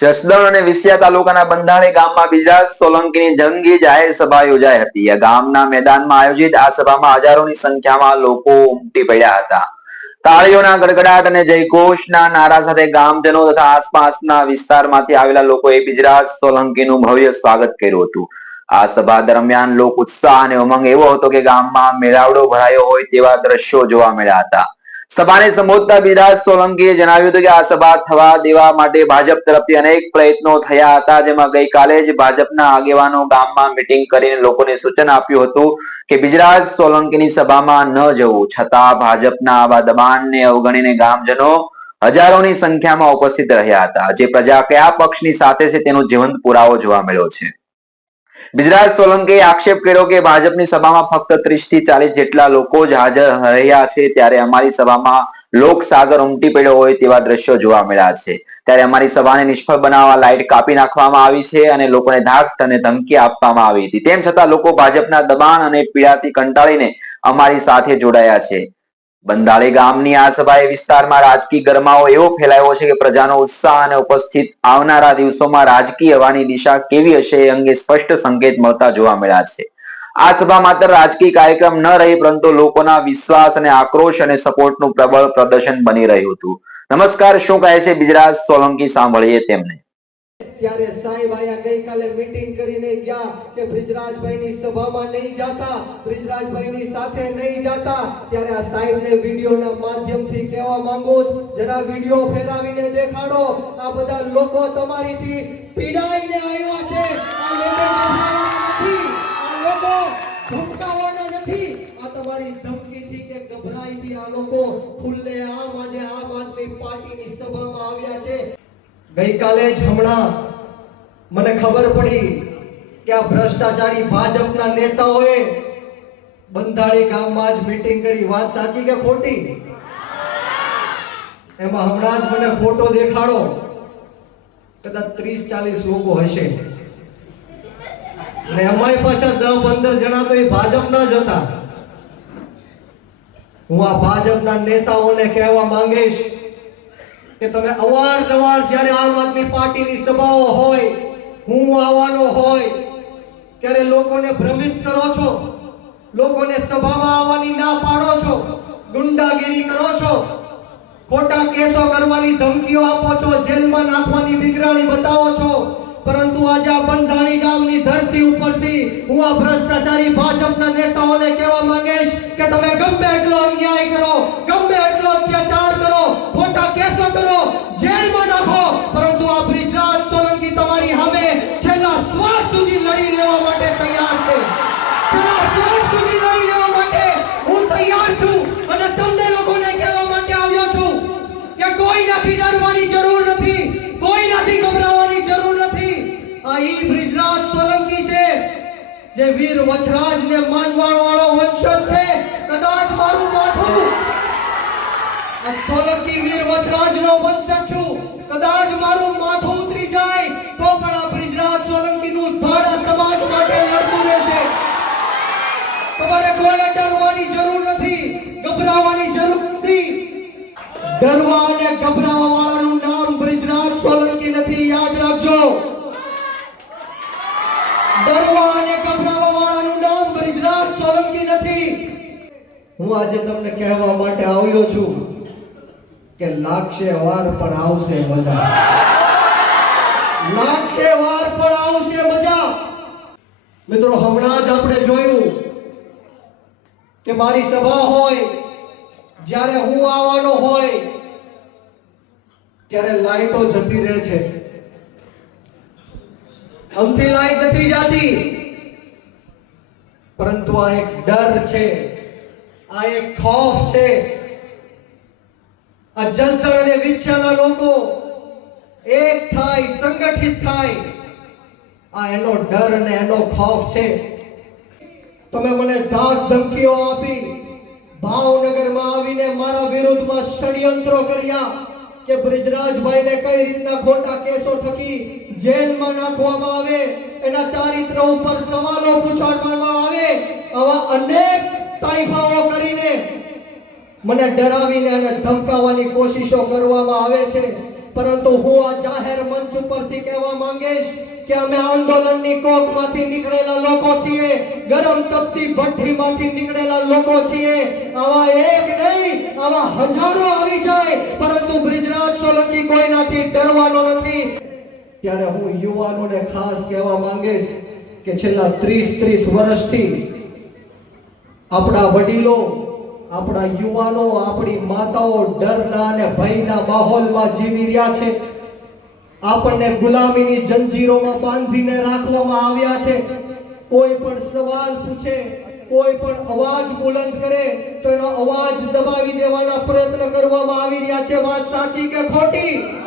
જસદણ અને વિસિયા તાલુકાના બંધાણી ગામમાં બીજા સોલંકીની જંગી જાહેર સભા યોજાઈ હતી. ગામના મેદાનમાં આયોજિત આ સભામાં હજારોની સંખ્યામાં લોકો ઉમટી પડ્યા હતા. તાળીઓના ગડગડાટ અને જયઘોષના નારા સાથે ગામજનો તથા આસપાસના વિસ્તારમાંથી આવેલા લોકોએ બિજરાજ સોલંકીનું ભવ્ય સ્વાગત કર્યું હતું. આ સભા દરમિયાન લોક ઉત્સાહ અને ઉમંગ એવો હતો કે ગામમાં મેળાવડો ભરાયો હોય તેવા દ્રશ્યો જોવા મળ્યા હતા. સભાને સંબોધતા બિરાજ સોલંકીએ જણાવ્યું હતું કે આ સભા થવા દેવા માટે ભાજપ તરફથી અનેક પ્રયત્નો થયા હતા. જેમાં ગઈકાલે જ ભાજપના આગેવાનો ગામમાં મિટિંગ કરીને લોકોને સૂચન આપ્યું હતું કે બિજરાજ સોલંકીની સભામાં ન જવું. છતાં ભાજપના આવા દબાણને અવગણીને ગામજનો હજારોની સંખ્યામાં ઉપસ્થિત રહ્યા હતા. જે પ્રજા કયા પક્ષની સાથે છે તેનો જીવંત પુરાવો જોવા મળ્યો છે. બિજરાજ સોલંકીએ આક્ષેપ કર્યો કે ભાજપની સભામાં ફક્ત ત્રીસથી ચાલીસ જેટલા લોકો જ હાજર રહ્યા છે. ત્યારે અમારી સભામાં લોકસાગર ઉમટી પડ્યો હોય તેવા દ્રશ્યો જોવા મળ્યા છે. ત્યારે અમારી સભાને નિષ્ફળ બનાવવા લાઇટ કાપી નાખવામાં આવી છે અને લોકોને ધાક અને ધમકી આપવામાં આવી હતી. તેમ છતાં લોકો ભાજપના દબાણ અને પીડાથી કંટાળીને અમારી સાથે જોડાયા છે. બંધાળી ગામની આ સભાએ વિસ્તારમાં રાજકીય ગરમાવો એવો ફેલાયો છે કે પ્રજાનો ઉત્સાહ અને ઉપસ્થિત આવનારા દિવસોમાં રાજકીય હવાની દિશા કેવી હશે એ અંગે સ્પષ્ટ સંકેત મળતા જોવા મળ્યા છે. આ સભા માત્ર રાજકીય કાર્યક્રમ ન રહી, પરંતુ લોકોના વિશ્વાસ અને આક્રોશ અને સપોર્ટનું પ્રબળ પ્રદર્શન બની રહ્યું હતું. નમસ્કાર, શું કહે છે બિજરાજ સોલંકી? સાંભળીએ તેમને. ત્યારે સાહેબ આયા ગઈકાલે મીટિંગ કરીને ગયા કે બ્રિજરાજભાઈની સભામાં નહીં જાતા, બ્રિજરાજભાઈની સાથે નહીં જાતા. ત્યારે આ સાહેબને વિડીયોના માધ્યમથી કહેવા માંગુ જરા વીડિયો ફેરાવીને દેખાડો. આ બધા લોકો તમારીથી પીડાઈને આવ્યા છે. આ લોકો ધમકાવવાના નથી. આ તમારી ધમકીથી કે ગભરાઈથી આ લોકો ખુલ્લે આમ આજે આમ આદમી પાર્ટીની સભામાં આવ્યા છે. ગઈકાલે જ હમણાં મને ખબર પડી કે આ ભ્રષ્ટાચારી ભાજપના નેતાઓએ બંધાળી ગામમાં જ મીટિંગ કરી. વાત સાચી કે ખોટી? એમાં હમણાં જ મને ફોટો દેખાડો. કદાચ ત્રીસ ચાલીસ લોકો હશે. અને એમાંય પાછા દસ પંદર જણા તો એ ભાજપના જ હતા. હું આ ભાજપના નેતાઓને કહેવા માંગીશ કે તમે અવારનવાર જ્યારે આમ આદમી પાર્ટીની સભાઓ હોય હું આવવાનો હોય, ત્યારે લોકોને ભ્રમિત કરો છો. લોકોને સભામાં આવવાની ના પાડો છો. ગુંડાગીરી કરો છો. ખોટા કેસો કરવાની ધમકીઓ આપો છો. જેલમાં નાખવાની બિગરાણી બતાવો છો. પરંતુ આજે આ બંધાણી ગામની ધરતી ઉપરથી હું આ ભ્રષ્ટાચારી ભાજપના નેતાઓને કહેવા માંગીશ કે તમે ગમે એટલો અન્યાય કરો, ગમે એટલો અત્યાચાર ઈ બ્રિજરાજ સોલંકી છે, જે વીર વચરાજને માનવાણ વાળો વંશજ છે. કદાચ મારું માથું આ સોલંકી વીર વચરાજનો વંશજ છું. કદાચ મારું માથું ઉતરી જાય, તો પણ આ બ્રિજરાજ સોલંકીનું ધડ આ સમાજ માટે લડતું રહેશે. તમારે કોઈ ડરવાની જરૂર નથી, ગભરાવાની જરૂર નથી. ડરવા અને ગભરાવા આજે તમને કહેવા માટે આવ્યો છું કે લાગશે વાર પણ આવશે મજા. લાગશે વાર પણ આવશે મજા. મિત્રો, હમણાં જ આપણે જોયું કે મારી સભા હોય, જ્યારે હું આવવાનો હોય, ત્યારે લાઈટો જતી રહે છે. અમથી લાઈટ નથી જાતી, પરંતુ આ એક ડર છે. આ એક ખોફ છે. આ જસદણ અને વિછ્યાના લોકો એક થાય, સંગઠિત થાય. આ એનો ડર અને એનો ખોફ છે. તમે મને ધાક ધમકીઓ આપી, ભાવનગરમાં આવીને મારા વિરુદ્ધમાં ષડયંત્રો કર્યા. કે બ્રિજરાજભાઈને કઈ રીતના ખોટા કેસો થકી જેલમાં નાખવામાં આવે, એના ચારિત્ર ઉપર સવાલો પૂછવામાં આવે, આવા અનેક તાઇફાઓ કરીને મને ડરાવીને અને ધમકાવવાની કોશિશો કરવામાં આવે છે. પરંતુ હું આ જાહેર મંચ ઉપરથી કહેવા માંગીશ કે અમે આંદોલનની કોખમાંથી નીકળેલા લોકો છીએ, ગરમ તપતી ભઠ્ઠીમાંથી નીકળેલા લોકો છીએ. આવા એક નહીં, આવા હજારો આવી જાય, પરંતુ બ્રિજરાજ સોલંકી કોઈનાથી ડરવાનો નથી. ત્યારે હું યુવાનોને ખાસ કહેવા માંગીશ કે છેલ્લા ત્રીસ ત્રીસ વર્ષથી આપણા વડીલો આપણા યુવાનો, આપણી માતાઓ ડરના અને ભયના માહોલમાં જીવી રહ્યા છે. આપણને ગુલામીની જંજીરોમાં બાંધીને રાખવામાં આવ્યા છે. કોઈ પણ સવાલ પૂછે, કોઈ પણ અવાજ બુલંદ કરે, તો એનો અવાજ દબાવી દેવાના પ્રયત્ન કરવામાં આવી રહ્યા છે. વાત સાચી કે ખોટી?